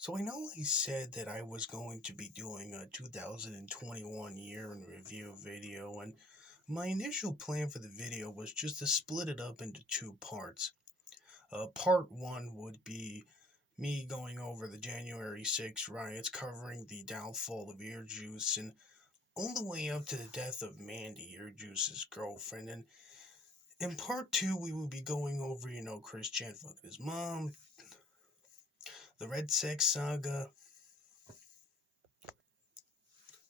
So I know I said that I was going to be doing a 2021 year in review video, and my initial plan for the video was just to split it up into two parts. Part one would be me going over the January 6th riots, covering the downfall of Ear Juice, and all the way up to the death of Mandy, Ear Juice's girlfriend. And in part two, we will be going over, Chris Chan fucking his mom, the Red Sex saga,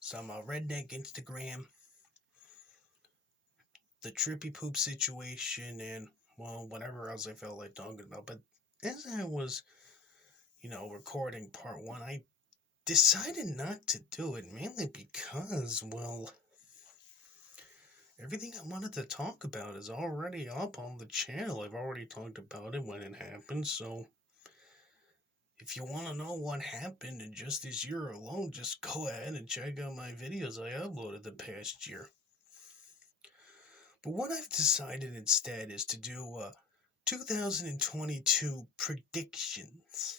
some redneck Instagram, the trippy poop situation, and well, whatever else I felt like talking about. But as I was, recording part one, I decided not to do it mainly because, well, everything I wanted to talk about is already up on the channel. I've already talked about it when it happened, so if you want to know what happened in just this year alone, just go ahead and check out my videos I uploaded the past year. But what I've decided instead is to do 2022 predictions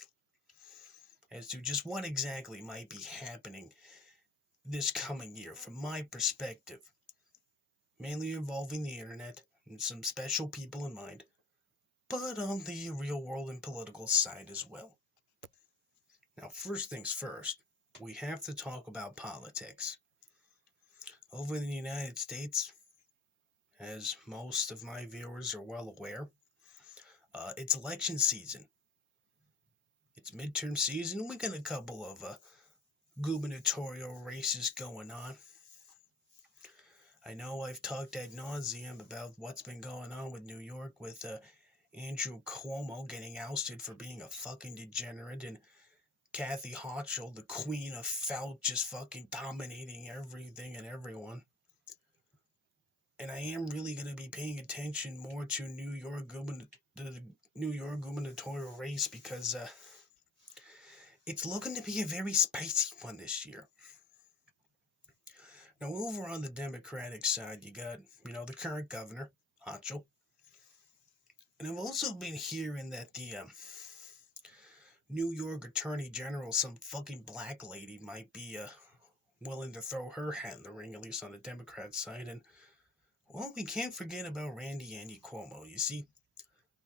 as to just what exactly might be happening this coming year from my perspective, mainly involving the internet and some special people in mind, but on the real world and political side as well. Now, first things first, we have to talk about politics. Over in the United States, as most of my viewers are well aware, it's election season. It's midterm season. We got a couple of gubernatorial races going on. I know I've talked ad nauseum about what's been going on with New York with Andrew Cuomo getting ousted for being a fucking degenerate, and Kathy Hochul, the queen of felt, just fucking dominating everything and everyone. And I am really going to be paying attention more to the New York gubernatorial race because it's looking to be a very spicy one this year. Now, over on the Democratic side, you got, the current governor, Hochul. And I've also been hearing that the New York Attorney General, some fucking black lady, might be willing to throw her hat in the ring, at least on the Democrat side. And, well, we can't forget about Andy Cuomo. You see,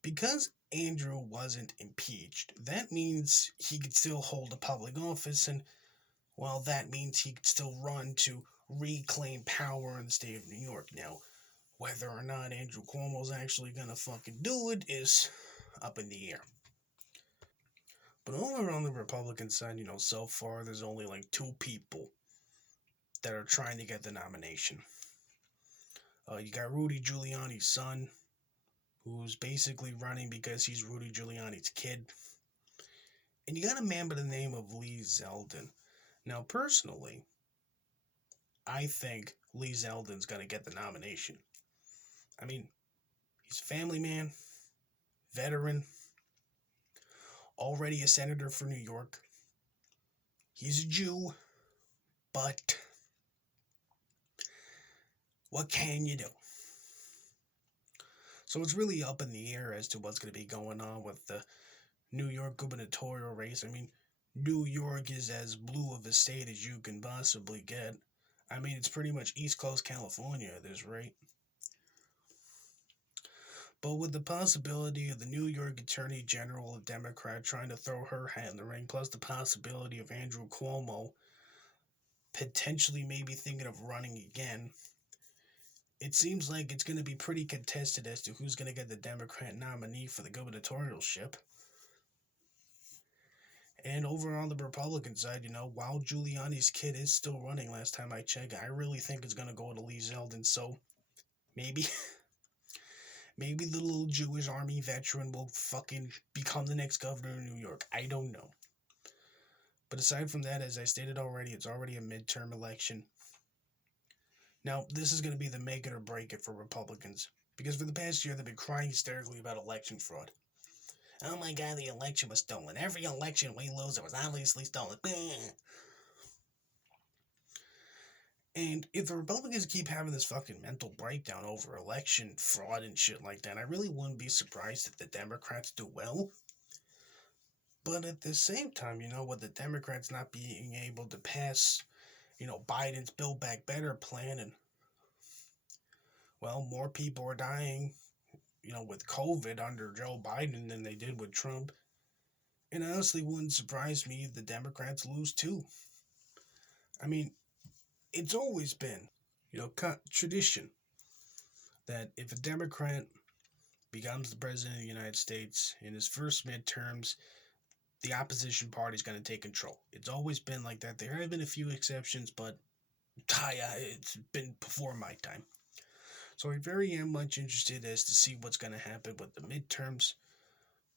because Andrew wasn't impeached, that means he could still hold a public office, and, well, that means he could still run to reclaim power in the state of New York. Now, whether or not Andrew Cuomo's actually gonna fucking do it is up in the air. But over on the Republican side, so far there's only like two people that are trying to get the nomination. You got Rudy Giuliani's son, who's basically running because he's Rudy Giuliani's kid. And you got a man by the name of Lee Zeldin. Now, personally, I think Lee Zeldin's gonna get the nomination. I mean, he's a family man, veteran, already a senator for New York. He's a Jew, but what can you do? So it's really up in the air as to what's going to be going on with the New York gubernatorial race. I mean, New York is as blue of a state as you can possibly get. I mean, it's pretty much East Coast California at this rate. But with the possibility of the New York Attorney General, a Democrat, trying to throw her hat in the ring, plus the possibility of Andrew Cuomo potentially maybe thinking of running again, it seems like it's going to be pretty contested as to who's going to get the Democrat nominee for the gubernatorialship. And over on the Republican side, while Giuliani's kid is still running, last time I checked, I really think it's going to go to Lee Zeldin. So maybe maybe the little Jewish army veteran will fucking become the next governor of New York. I don't know. But aside from that, as I stated already, it's already a midterm election. Now, this is going to be the make it or break it for Republicans. Because for the past year, they've been crying hysterically about election fraud. Oh my god, the election was stolen. Every election we lose, it was obviously stolen. And if the Republicans keep having this fucking mental breakdown over election fraud and shit like that, I really wouldn't be surprised if the Democrats do well. But at the same time, with the Democrats not being able to pass, Biden's Build Back Better plan, and, well, more people are dying, with COVID under Joe Biden than they did with Trump. And honestly, wouldn't surprise me if the Democrats lose too. I mean, it's always been, tradition that if a Democrat becomes the president of the United States in his first midterms, the opposition party is going to take control. It's always been like that. There have been a few exceptions, but it's been before my time. So I very am much interested as to see what's going to happen with the midterms.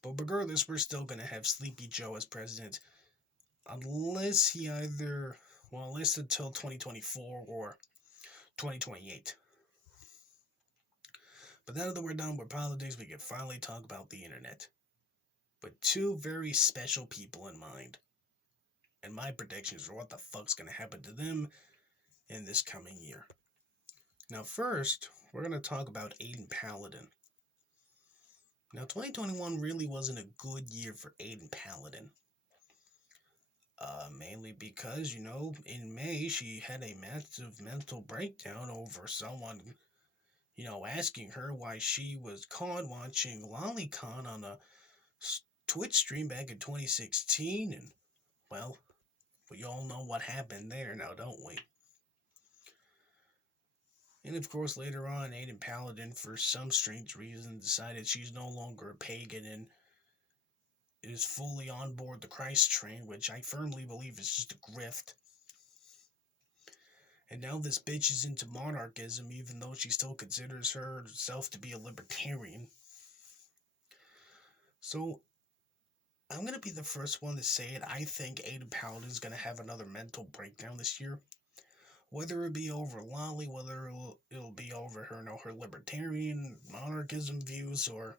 But regardless, we're still going to have Sleepy Joe as president unless he either, well, at least until 2024 or 2028. But now that we're done with politics, we can finally talk about the internet. With two very special people in mind. And my predictions are what the fuck's going to happen to them in this coming year. Now, first, we're going to talk about Aiden Paladin. Now, 2021 really wasn't a good year for Aiden Paladin. Mainly because, in May, she had a massive mental breakdown over someone, asking her why she was caught watching Lolicon on a Twitch stream back in 2016. And, well, we all know what happened there now, don't we? And of course, later on, Aiden Paladin, for some strange reason, decided she's no longer a pagan and is fully on board the Christ train, which I firmly believe is just a grift. And now this bitch is into monarchism, even though she still considers herself to be a libertarian. So, I'm going to be the first one to say it. I think Aiden Paladin is going to have another mental breakdown this year. Whether it be over Lolly, whether it'll be over her, her libertarian monarchism views, or,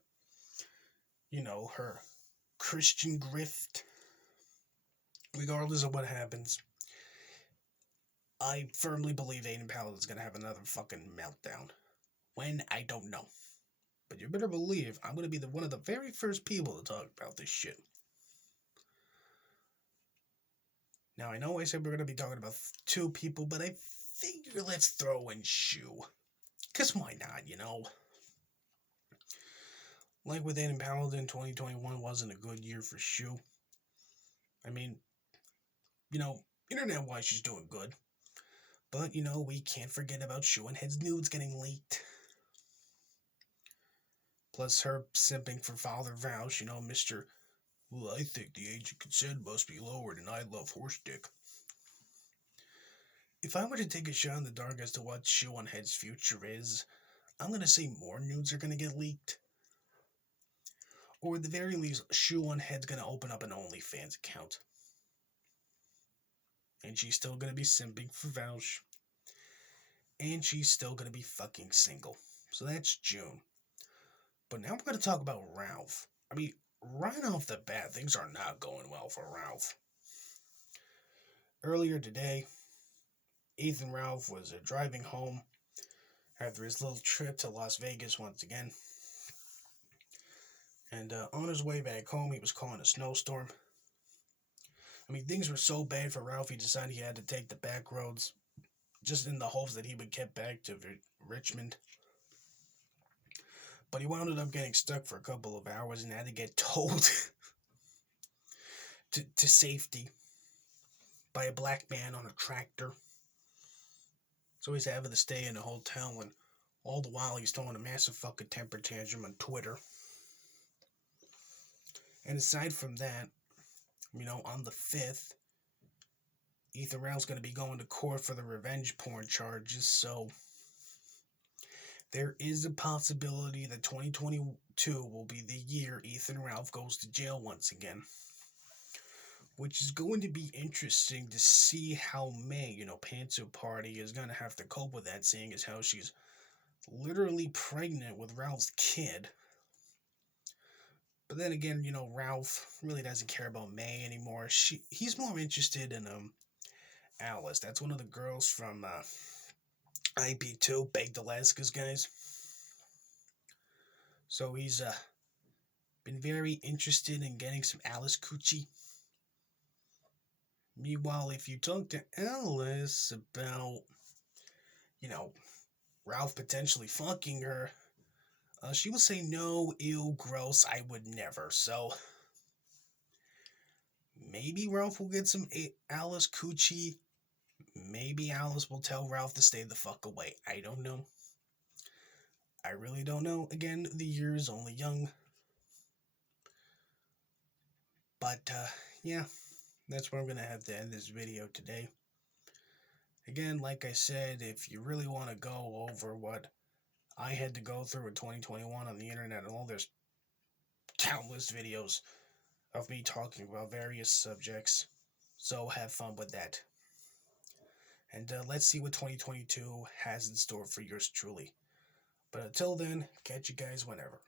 her Christian grift. Regardless of what happens, I firmly believe Aiden Paladin's gonna have another fucking meltdown. When, I don't know. But you better believe I'm gonna be one of the very first people to talk about this shit. Now, I know I said we're gonna be talking about two people, but I figure let's throw in Shu. Cause why not, Like with Aiden Paladin, 2021 wasn't a good year for Shu. I mean, internet-wise, she's doing good. But, we can't forget about Shu and Head's nudes getting leaked. Plus her simping for Father Vouch, Mr. Well, I think the age of consent must be lowered and I love horse dick. If I were to take a shot in the dark as to what Shu on Head's future is, I'm going to say more nudes are going to get leaked. Or at the very least, Shu on Head's going to open up an OnlyFans account. And she's still going to be simping for Vouch. And she's still going to be fucking single. So that's June. But now we're going to talk about Ralph. I mean, right off the bat, things are not going well for Ralph. Earlier today, Ethan Ralph was driving home after his little trip to Las Vegas once again. And on his way back home, he was caught in a snowstorm. I mean, things were so bad for Ralph, he decided he had to take the back roads, just in the hopes that he would get back to Richmond. But he wound up getting stuck for a couple of hours and had to get towed to safety by a black man on a tractor. So he's having to stay in a hotel, and all the while he's throwing a massive fucking temper tantrum on Twitter. And aside from that, on the 5th, Ethan Ralph's going to be going to court for the revenge porn charges, so there is a possibility that 2022 will be the year Ethan Ralph goes to jail once again. Which is going to be interesting to see how May, Pantsu Party, is going to have to cope with that, seeing as how she's literally pregnant with Ralph's kid. But then again, Ralph really doesn't care about May anymore. He's more interested in Alice. That's one of the girls from IP2, Baked Alaska's guys. So he's been very interested in getting some Alice coochie. Meanwhile, if you talk to Alice about, you know, Ralph potentially fucking her, she will say, no, ew, gross, I would never. So, maybe Ralph will get some Alice coochie. Maybe Alice will tell Ralph to stay the fuck away. I don't know. I really don't know. Again, the year is only young. But, yeah, that's where I'm going to have to end this video today. Again, like I said, if you really want to go over what I had to go through in 2021 on the internet, and all there's countless videos of me talking about various subjects. So have fun with that. And let's see what 2022 has in store for yours truly. But until then, catch you guys whenever.